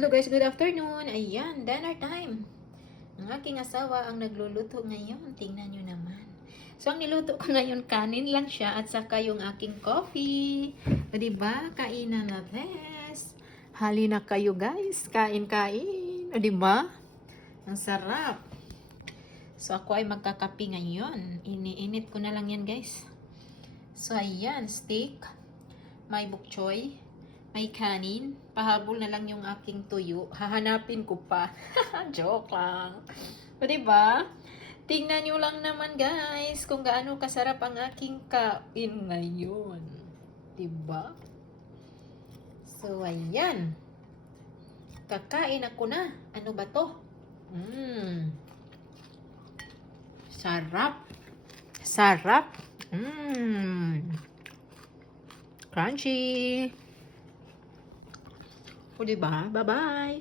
Hello guys, good afternoon. Ayan, dinner time. Ang aking asawa ang nagluluto ngayon. Tingnan nyo naman. So, ang niluto ko ngayon, kanin lang siya at saka yung aking coffee. O, diba? Kainan na this. Hali na kayo guys. Kain-kain. O, diba? Ang sarap. So, ako ay magkakapi ngayon. Iniinit ko na lang yan guys. So, ayan, steak. May bok choy. May kanin. Pahabol na lang yung aking tuyo. Hahanapin ko pa. Joke lang. O, diba? Tingnan nyo lang naman, guys, kung gaano kasarap ang aking kain ngayon. Diba? So, ayan. Kakain ako na. Ano ba to? Sarap. Sarap. Crunchy. O, diba? Bye-bye!